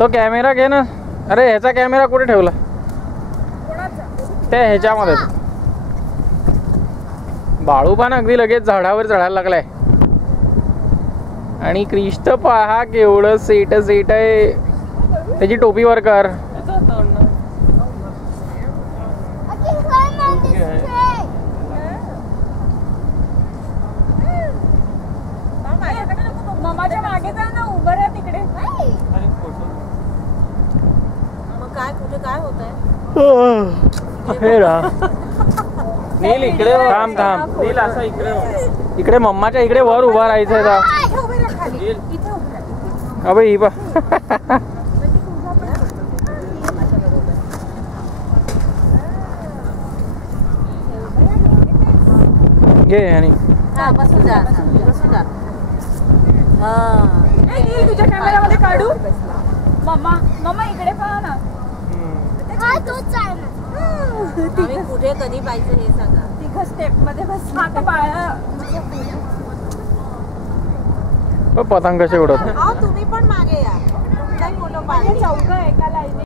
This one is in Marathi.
तो कॅमेरा घे ना. अरे ह्याचा कॅमेरा कुठे ठेवला? त्या ह्याच्यामध्ये. बाळू पण अगदी लगेच झाडावर चढायला लागलाय. आणि क्रिश तर पहा केवढं सेट आहे. त्याची टोपी वर कर. मम्माच्या मागे जा ना, उभं राहा तिकडे. मग काय कुठे काय होतंय? नील इकडे थांब. नील असं इकडे मम्माच्या इकडे वर उभा राहायचंय का? अबे ही बा. घे आणि बसून जा. तुझ्या कॅमेरामध्ये काढू. मम्मा इकडे पहा ना. कुठे कधी पाहिजे हे सांगा. तिघ स्टेप मध्ये बस. पतंग कसे उडत. तुम्ही पण मागे या. चौघ एका लाईन.